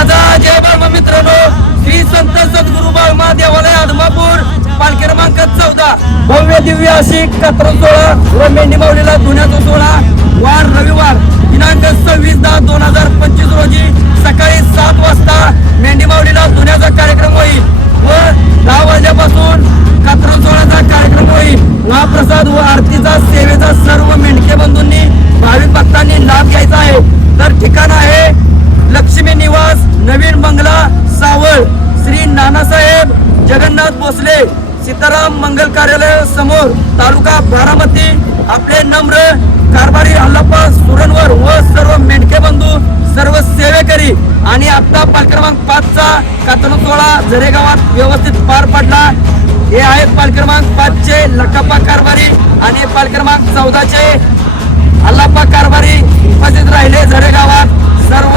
कुणाचा जय बाबा मित्रांनो, श्री संत सद्गुरु बाळमा देवालय आदमापूर पालखी क्रमांक 14 भव्य दिव्य अशी कात्रज सोहळा व मेंढी माऊलीला धुण्याचा सोहळा वार रविवार दिनांक 26/10/2025 रोजी सकाळी 7 वाजता मेंढी माऊलीला धुण्याचा कार्यक्रम होईल व 10 वाजल्यापासून कात्रज सोहळ्याचा कार्यक्रम होईल। महाप्रसाद व आरतीचा सेवेचा सर्व मेंढके बंधूंनी भाविक भक्तांनी लाभ घ्यायचा आहे। तर ठिकाण आहे लक्ष्मी निवास नवीन बंगला सावळ श्री नानासाहेब जगन्नाथ भोसले सीताराम मंगल कार्यालय समोर तालुका बारामती। आपले नम्र कारभारी हल्लाप्पा सुरणवर व सर्व मेंढके बंधू सर्व सेवेकरी आणि आता पालखी क्रमांक 5 चा कात्रज सोहळा झरे गावात व्यवस्थित पार पडला। हे आहेत पालखी क्रमांक 5 चे लकाप्पा कारभारी आणि पालखी क्रमांक 14 चे हल्लाप्पा कारभारी उपस्थित राहिले झरे गावात। सर्व